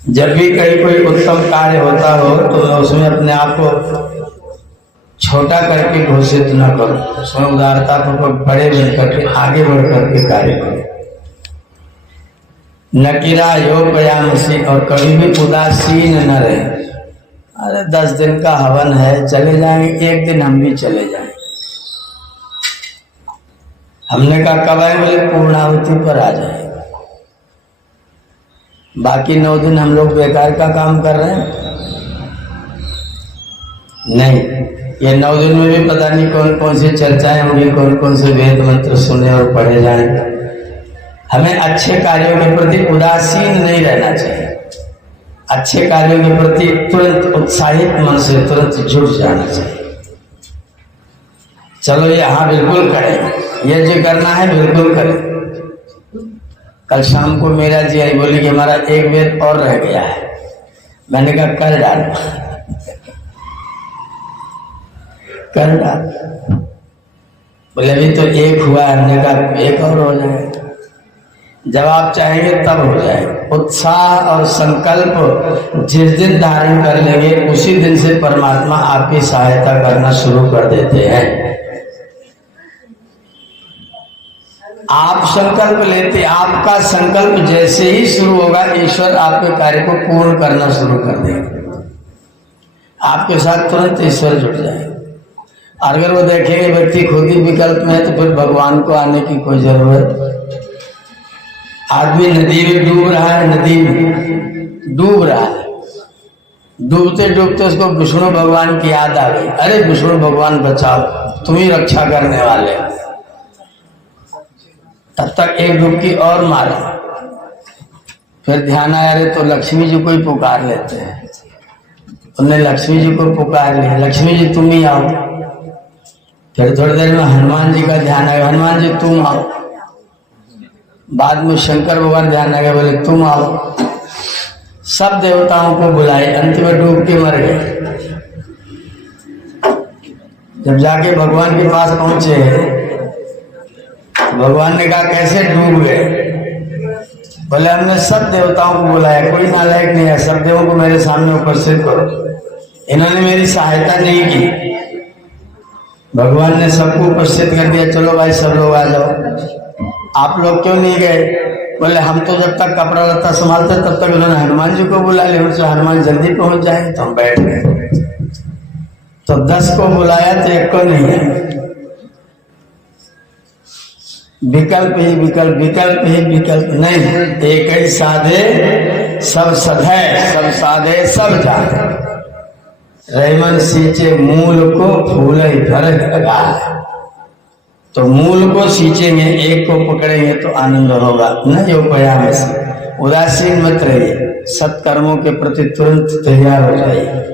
जब भी कहीं कोई उत्तम कार्य होता हो तो उसमें अपने आप को छोटा करके घोषित न करो, उसमें उदारता पूर्वक बड़े बन करके आगे बढ़ करके कार्य करो। नकीरा योपयामसी, और कभी भी उदासीन न रहे। अरे 10 दिन का हवन है, चले जाएंगे, एक दिन हम भी चले जाएंगे। हमने कहा कब आए, बोले पूर्णाहुति पर आ जाए। बाकी 9 दिन हम लोग बेकार का काम कर रहे हैं। नहीं, ये 9 दिन में भी पता नहीं कौन कौन सी चर्चाएं होंगी, कौन कौन से वेद मंत्र सुने और पढ़े जाएं। हमें अच्छे कार्यों के प्रति उदासीन नहीं रहना चाहिए। अच्छे कार्यों के प्रति तुरंत उत्साहित मन से तुरंत जुट जाना चाहिए। चलो ये हाँ बिल्कुल करें, ये जो करना है बिल्कुल करें। कल शाम को मेरा जी आई बोली कि हमारा एक वेद और रह गया है। मैंने कहा कर डाल, कर डाल। बोले अभी तो एक हुआ है। हमने कहा एक और हो जाए, जब आप चाहेंगे तब हो जाए। उत्साह और संकल्प जिस दिन धारण कर लेंगे उसी दिन से परमात्मा आपकी सहायता करना शुरू कर देते हैं। आप संकल्प लेते, आपका संकल्प जैसे ही शुरू होगा ईश्वर आपके कार्य को पूर्ण करना शुरू कर देगा। आपके साथ तुरंत ईश्वर जुट जाएगा। अगर वो देखेंगे व्यक्ति खुद ही विकल्प में है तो फिर भगवान को आने की कोई जरूरत। आदमी नदी में डूब रहा है, नदी में डूब रहा है, डूबते डूबते उसको विष्णु भगवान की याद आ गई। अरे विष्णु भगवान बचाओ, तुम ही रक्षा करने वाले। तब तक एक डुबकी और मारा, फिर ध्यान आया अरे तो लक्ष्मी जी को ही पुकार लेते हैं। उन्होंने लक्ष्मी जी को पुकार लिया, लक्ष्मी जी तुम ही आओ। फिर थोड़ी देर में हनुमान जी का ध्यान आया, हनुमान जी तुम आओ। बाद में शंकर भगवान ध्यान आ गया, बोले तुम आओ। सब देवताओं को बुलाए, अंत में डूब के मर गए। जब जाके भगवान के पास पहुंचे, भगवान ने कहा कैसे डूब गए? बोले हमने सब देवताओं को बुलाया, कोई नालायक नहीं है, सब देवों को मेरे सामने उपस्थित करो। इन्होंने मेरी सहायता नहीं की। भगवान ने सबको उपस्थित कर दिया, चलो भाई सब लोग आ जाओ। आप लोग क्यों नहीं गए? बोले हम तो जब तक कपड़ा लत्ता संभालते तब तक उन्होंने हनुमान जी को बुला लिया, उनसे हनुमान जल्दी पहुंच जाए तो हम बैठ गए। तो 10 को बुलाया तो एक को नहीं है। विकल्प ही विकल्प, विकल्प ही विकल्प नहीं। एक ही साधे सब सधे, सब साधे सब जाने। रैमन सींचे मूल को फूल भर लगा। तो मूल को सींचेंगे, एक को पकड़ेंगे तो आनंद होगा। न जो पयाम से उदासीन मत रहिए, सत्कर्मों के प्रति तुरंत तैयार हो जाइए।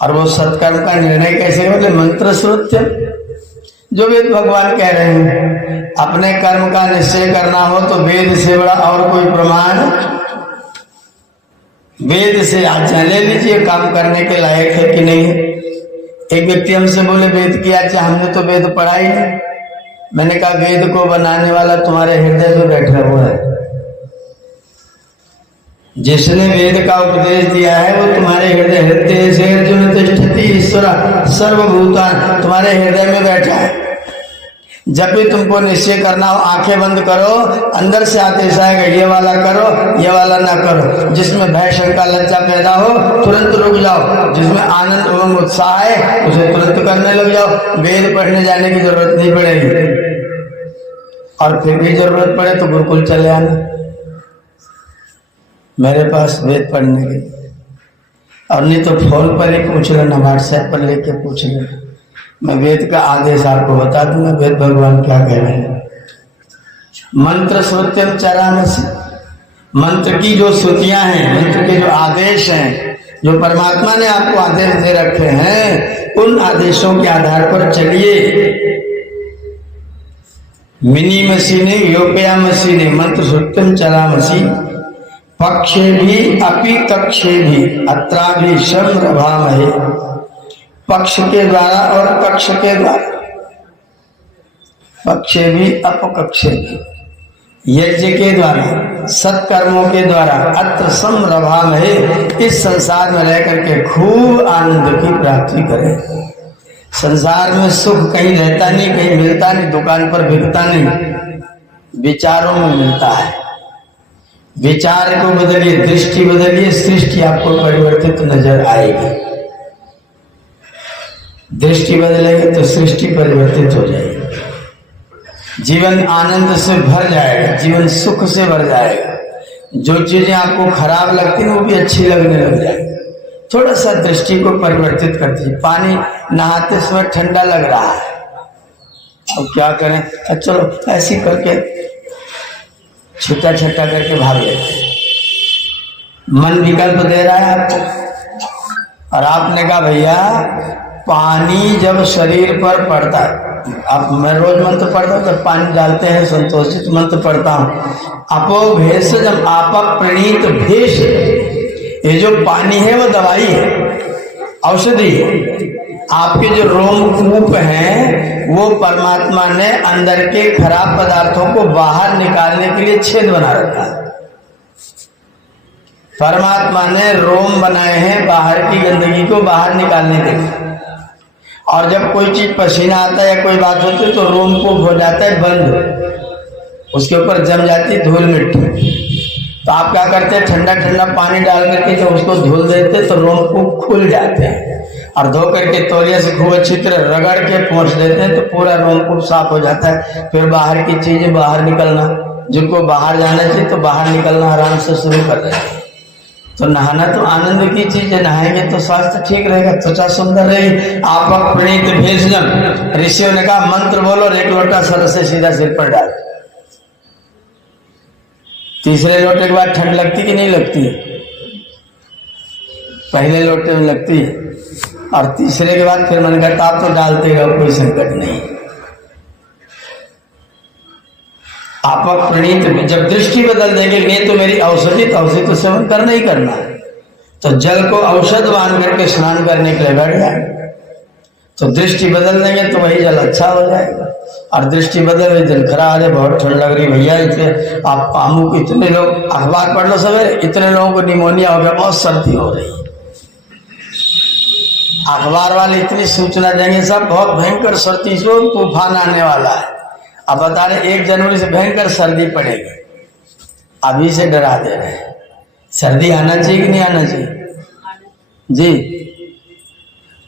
और वो सत्कर्म का निर्णय कैसे बोले? मंत्र श्रुत्य, जो वेद भगवान कह रहे हैं। अपने कर्म का निश्चय करना हो तो वेद से बड़ा और कोई प्रमाण? वेद से आज्ञा ले लीजिए, काम करने के लायक है कि नहीं। एक व्यक्ति हमसे बोले वेद की आज्ञा, हमने तो वेद पढ़ा ही नहीं। मैंने कहा वेद को बनाने वाला तुम्हारे हृदय में बैठा हुआ है। जिसने वेद का उपदेश दिया है वो तुम्हारे हृदय से अर्जुन तिष्ठति ईश्वर सर्वभूतान, तुम्हारे हृदय में बैठा है। जब भी तुमको निश्चय करना हो आंखें बंद करो, अंदर से आदेश आएगा ये वाला करो, ये वाला ना करो। जिसमें भय शंका लज्जा पैदा हो तुरंत रुक जाओ, जिसमें आनंद एवं उत्साह है उसे तुरंत करने लग जाओ। वेद पढ़ने जाने की जरूरत नहीं पड़ेगी। और फिर भी जरूरत पड़े तो गुरुकुल चले आना मेरे पास वेद पढ़ने के, और नहीं तो फोन पर ही पूछ लेना, व्हाट्सएप पर लेके पूछ लेना। मैं वेद का आदेश आपको बता दूंगा, वेद भगवान क्या कह रहे हैं। मंत्र श्रुत्यम चरामसि, मंत्र की जो श्रुतियां हैं, मंत्र के जो आदेश हैं, जो परमात्मा ने आपको आदेश दे रखे हैं, उन आदेशों के आधार पर चलिए। मिनी मशीने योपया मशीने मंत्र श्रुत्यम चरामसि, पक्षे भी अपि कक्षे भी अत्रा भी शम रभामहे। पक्ष के द्वारा और कक्ष के द्वारा, पक्षे भी अपकक्षे भी, यज्ञ के द्वारा, सत्कर्मों के द्वारा अत्र संरभामहे, इस संसार में रह करके खूब आनंद की प्राप्ति करें। संसार में सुख कहीं रहता नहीं, कहीं मिलता नहीं, दुकान पर बिकता नहीं, विचारों में मिलता है। विचार को बदलिए, दृष्टि बदलिए, सृष्टि आपको परिवर्तित नजर आएगी। दृष्टि बदलेगी तो सृष्टि परिवर्तित हो जाएगी। जीवन आनंद से भर जाएगा, जीवन सुख से भर जाएगा। जो चीजें आपको खराब लगती हैं वो भी अच्छी लगने लग जाएगी। थोड़ा सा दृष्टि को परिवर्तित कर दीजिए। पानी नहाते समय ठंडा लग रहा है, अब क्या करें? अब चलो ऐसी करके छुट्टा छट्टा करके भाग लेते हैं। मन विकल्प दे रहा है आपको, और आपने कहा भैया पानी जब शरीर पर पड़ता है, आप मैं रोज मंत्र पढ़ता हूँ, जब पानी डालते हैं संतोषित मंत्र पढ़ता हूँ, अपो भेषजम आपा प्रणीत भेष, ये जो पानी है वो दवाई है, औषधि है। आपके जो रोमकूप हैं वो परमात्मा ने अंदर के खराब पदार्थों को बाहर निकालने के लिए छेद बना रखा है। परमात्मा ने रोम बनाए हैं बाहर की गंदगी को बाहर निकालने के लिए। और जब कोई चीज पसीना आता है या कोई बात होती है तो रोमकूप हो जाता है बंद, उसके ऊपर जम जाती है धूल मिट्टी। तो आप क्या करते हैं, ठंडा ठंडा पानी डाल करके जब उसको धुल देते तो रोमकूप खुल जाते हैं, और धो करके तौलिया से खूब अच्छी तरह रगड़ के पोंछ देते हैं तो पूरा रोमकूप साफ हो जाता है। फिर बाहर की चीजें बाहर निकलना, जिनको बाहर जाना चाहिए तो बाहर निकलना आराम से शुरू कर देते हैं। तो नहाना तो आनंद की चीज है, नहाएंगे तो स्वास्थ्य ठीक रहेगा, त्वचा सुंदर रहेगी। आप प्रणीत भेषजम, ऋषियों ने कहा मंत्र बोलो और एक लोटा सर से सीधा सिर पर डाल। तीसरे लोटे के बाद ठंड लगती कि नहीं लगती? पहले लोटे में लगती है, और तीसरे के बाद फिर मन करता आप तो डालते रहो, कोई संकट नहीं। आप प्रणीत, जब दृष्टि बदल देंगे नहीं तो मेरी औषधि, तो औषधि तो सेवन करना ही करना है। तो जल को औषध मान करके स्नान करने के लिए बैठ जाए, तो दृष्टि बदल देंगे तो वही जल अच्छा हो जाएगा। और दृष्टि बदल रही, दिल खराब है, बहुत ठंड लग रही भैया, इतने आप अमुक इतने लोग, अखबार पढ़ लो सवेरे, इतने लोगों को निमोनिया हो गया, बहुत सर्दी हो रही। अखबार वाले इतनी सूचना देंगे सब बहुत भयंकर सर्दी से तूफान आने वाला है। अब बता रहे 1 जनवरी से भयंकर सर्दी पड़ेगी, अभी से डरा दे रहे हैं। सर्दी आना चाहिए कि नहीं आना चाहिए जी?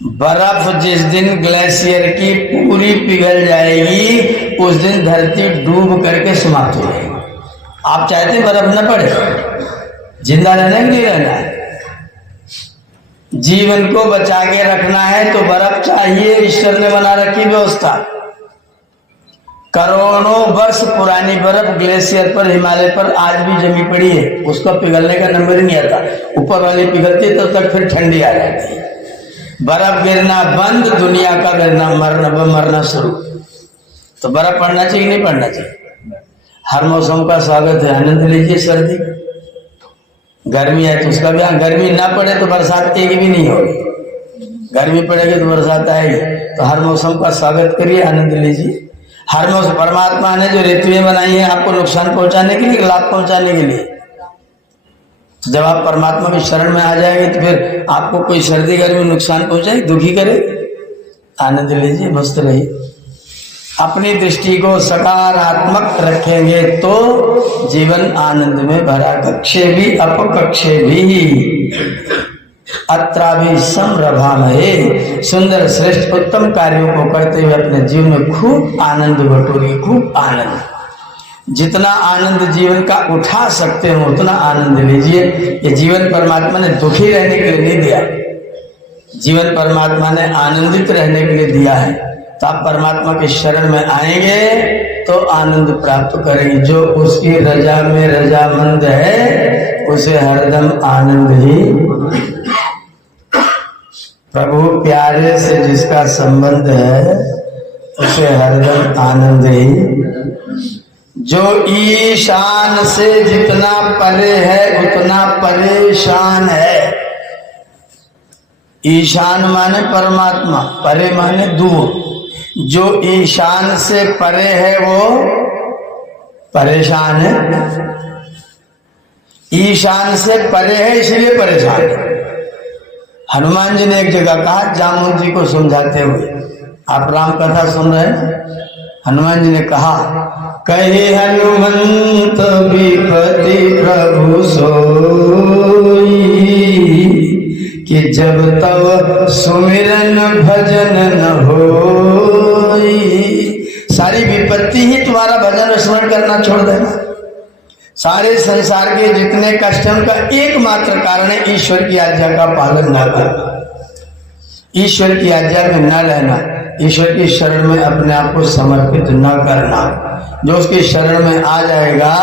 बर्फ जिस दिन ग्लेशियर की पूरी पिघल जाएगी उस दिन धरती डूब करके समाप्त हो जाएगी। आप चाहते हैं बर्फ न पड़े? जिंदा रहना कि नहीं रहना है? जीवन को बचा के रखना है तो बर्फ चाहिए। ईश्वर ने बना रखी व्यवस्था, करोड़ों वर्ष पुरानी बर्फ ग्लेशियर पर, हिमालय पर आज भी जमी पड़ी है, उसका पिघलने का नंबर ही नहीं आता। ऊपर वाली पिघलती तब तक फिर ठंडी आ जाती है। बर्फ गिरना बंद, दुनिया का गिरना, मरना शुरू। तो बर्फ पड़ना चाहिए नहीं पड़ना चाहिए? हर मौसम का स्वागत है, आनंद लीजिए। सर्दी गर्मी है तो उसका भी, गर्मी ना पड़े तो बरसात एक भी नहीं होगी, गर्मी पड़ेगी तो बरसात आएगी। तो हर मौसम का स्वागत करिए, आनंद लीजिए। हर मौसम, परमात्मा ने जो ऋतुएं बनाई है आपको नुकसान पहुंचाने के लिए, लाभ पहुंचाने के लिए। तो जब आप परमात्मा की शरण में आ जाएंगे तो फिर आपको कोई सर्दी गर्मी नुकसान पहुंचाए, दुखी करे? आनंद लीजिए, मस्त रहिए। अपनी दृष्टि को सकारात्मक रखेंगे तो जीवन आनंद में भरा। कक्षे भी अपकक्षे भी अत्रा भी संरभामहे, सुंदर श्रेष्ठ उत्तम कार्यों को करते हुए अपने जीवन में खूब आनंद बटोरिए, खूब आनंद। जितना आनंद जीवन का उठा सकते हो उतना आनंद लीजिए। ये जीवन परमात्मा ने दुखी रहने के लिए नहीं दिया, जीवन परमात्मा ने आनंदित रहने के लिए दिया है। तो आप परमात्मा के शरण में आएंगे तो आनंद प्राप्त करेंगे। जो उसकी रजा में रजामंद है उसे हरदम आनंद ही। प्रभु प्यारे से जिसका संबंध है उसे हरदम आनंद ही। जो ईशान से जितना परे है उतना परेशान है। ईशान माने परमात्मा, परे माने दूर। जो ईशान से परे है वो परेशान है, ईशान से परे है इसलिए परेशान है। हनुमान जी ने एक जगह कहा जामुन जी को समझाते हुए, आप राम कथा सुन रहे हैं, हनुमान जी ने कहा कहे हनुमंत विपति प्रभु सोई कि जब तब सुमिरन भजन न होई। सारी विपत्ति ही तुम्हारा भजन स्मरण करना छोड़ देना। सारे संसार के जितने कष्ट हैं उनका एकमात्र कारण है ईश्वर की आज्ञा का पालन न करना, ईश्वर की आज्ञा में न रहना, ईश्वर की शरण में अपने आप को समर्पित न करना। जो उसकी शरण में आ जाएगा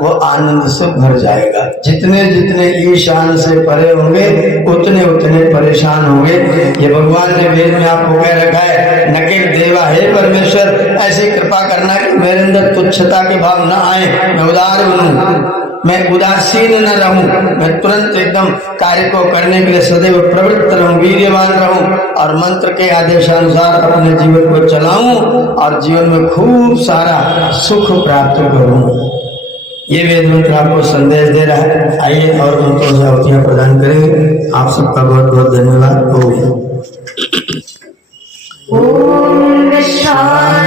वो आनंद से भर जाएगा। जितने जितने ईशान से परे होंगे उतने उतने परेशान होंगे। ये भगवान ने वेद में आपको कह रखा है, नकिल देवा हे परमेश्वर ऐसी कृपा करना कि मेरे अंदर तुच्छता के भाव न आए, मैं उदार बनूं, मैं उदासीन न रहूं, मैं तुरंत एकदम कार्य को करने के लिए सदैव प्रवृत्त रहूं, वीर्यवान रहूं और मंत्र के आदेशानुसार अपने जीवन को चलाऊं और जीवन में खूब सारा सुख प्राप्त करूं। ये वेद मंत्र आपको संदेश दे रहा है। आइए और मंत्रों से आहुतियां प्रदान करेंगे। आप सबका बहुत बहुत धन्यवाद। ओम शांति।